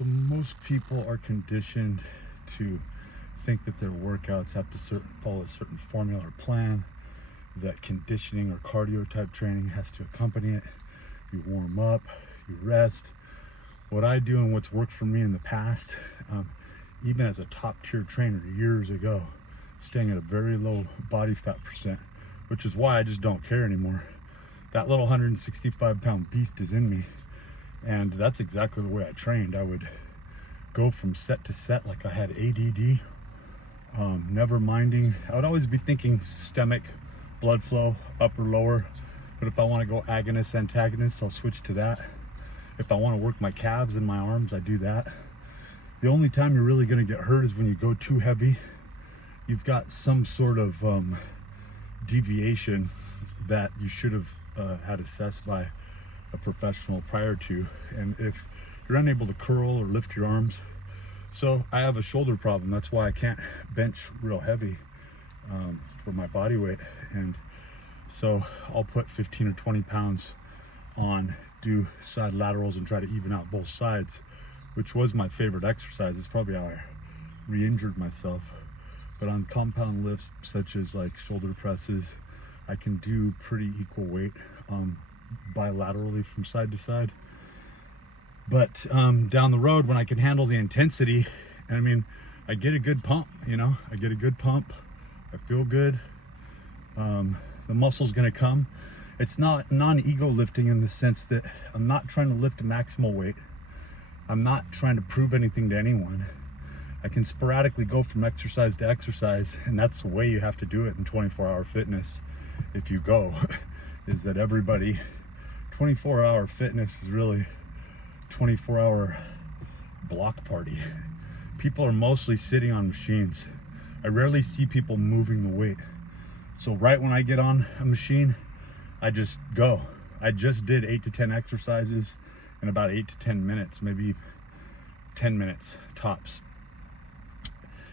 So most people are conditioned to think that their workouts have to follow a certain formula or plan, that conditioning or cardio type training has to accompany it. You warm up, you rest. What I do and what's worked for me in the past, even as a top tier trainer years ago, staying at a very low body fat %, which is why I just don't care anymore. That little 165-pound beast is in me, and that's exactly the way I trained. I would go from set to set like I had ADD, never minding. I would always be thinking systemic blood flow, upper, lower, but if I want to go agonist, antagonist, I'll switch to that. If I want to work my calves and my arms, I do that. The only time you're really going to get hurt is when you go too heavy. You've got some sort of deviation that you should have had assessed by a professional prior to, and if you're unable to curl or lift your arms. So I have a shoulder problem. That's why I can't bench real heavy for my body weight, and so I'll put 15 or 20 pounds on, do side laterals and try to even out both sides, which was my favorite exercise. It's probably how I re-injured myself. But on compound lifts such as like shoulder presses, I can do pretty equal weight bilaterally from side to side. But down the road, when I can handle the intensity, and I mean, I get a good pump, you know, I get a good pump, I feel good, the muscle's gonna come. It's not non-ego lifting in the sense that I'm not trying to lift a maximal weight. I'm not trying to prove anything to anyone. I can sporadically go from exercise to exercise, and that's the way you have to do it in 24-hour fitness. If you go, is that everybody, 24-hour fitness is really 24-hour block party. People are mostly sitting on machines. I rarely see people moving the weight. So right when I get on a machine, I just go. I just did 8 to 10 exercises in about 8 to 10 minutes, maybe 10 minutes tops.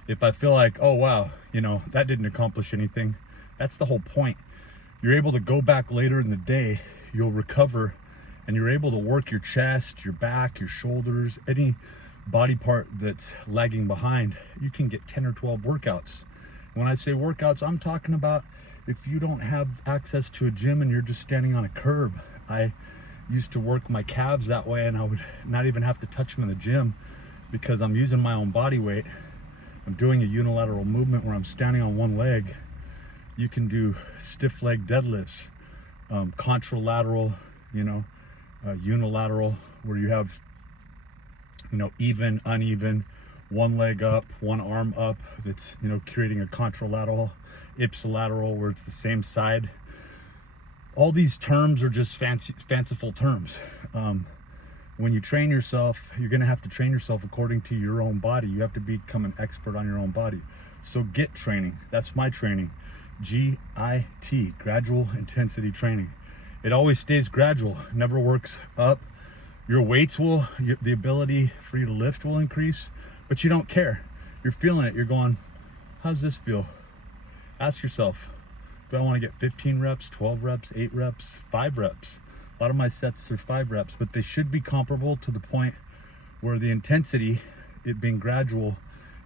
If I feel like, oh wow, you know, that didn't accomplish anything, that's the whole point. You're able to go back later in the day, you'll recover, and you're able to work your chest, your back, your shoulders, any body part that's lagging behind. You can get 10 or 12 workouts. When I say workouts, I'm talking about if you don't have access to a gym and you're just standing on a curb. I used to work my calves that way, and I would not even have to touch them in the gym because I'm using my own body weight. I'm doing a unilateral movement where I'm standing on one leg. You can do stiff leg deadlifts, contralateral, you know, unilateral, where you have, you know, even, uneven, one leg up, one arm up, that's, you know, creating a contralateral, ipsilateral, where it's the same side. All these terms are just fanciful terms. When you train yourself, you're going to have to train yourself according to your own body. You have to become an expert on your own body. So GIT training, that's my training. GIT, gradual intensity training. It always stays gradual, never works up. Your weights will, the ability for you to lift will increase, but you don't care. You're feeling it. You're going, how's this feel? Ask yourself, do I want to get 15 reps, 12 reps, 8 reps, 5 reps? A lot of my sets are 5 reps, but they should be comparable to the point where the intensity, it being gradual,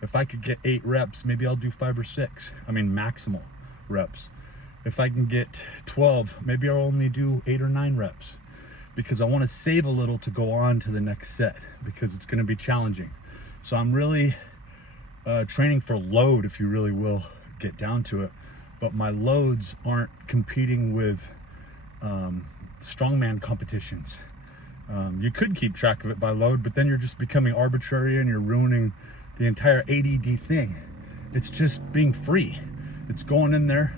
if I could get 8 reps, maybe I'll do 5 or 6. I mean, maximal reps. If I can get 12, maybe I'll only do 8 or 9 reps, because I want to save a little to go on to the next set, because it's going to be challenging. So I'm really training for load, if you really will get down to it, but my loads aren't competing with strongman competitions. You could keep track of it by load, but then you're just becoming arbitrary and you're ruining the entire ADD thing. It's just being free. It's going in there.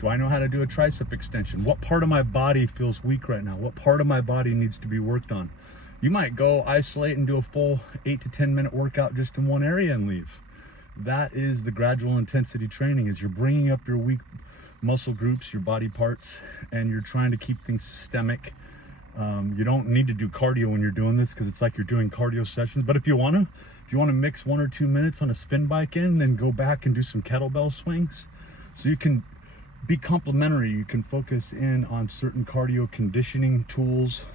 Do I know how to do a tricep extension? What part of my body feels weak right now? What part of my body needs to be worked on? You might go isolate and do a full 8 to 10 minute workout just in one area and leave. That is the gradual intensity training, is you're bringing up your weak muscle groups, your body parts, and you're trying to keep things systemic. You don't need to do cardio when you're doing this, because it's like you're doing cardio sessions. But if you want to mix 1 or 2 minutes on a spin bike in, then go back and do some kettlebell swings. So you can be complementary. You can focus in on certain cardio conditioning tools.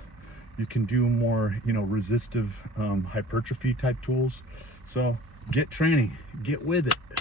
You can do more, you know, resistive hypertrophy type tools. So get training, get with it.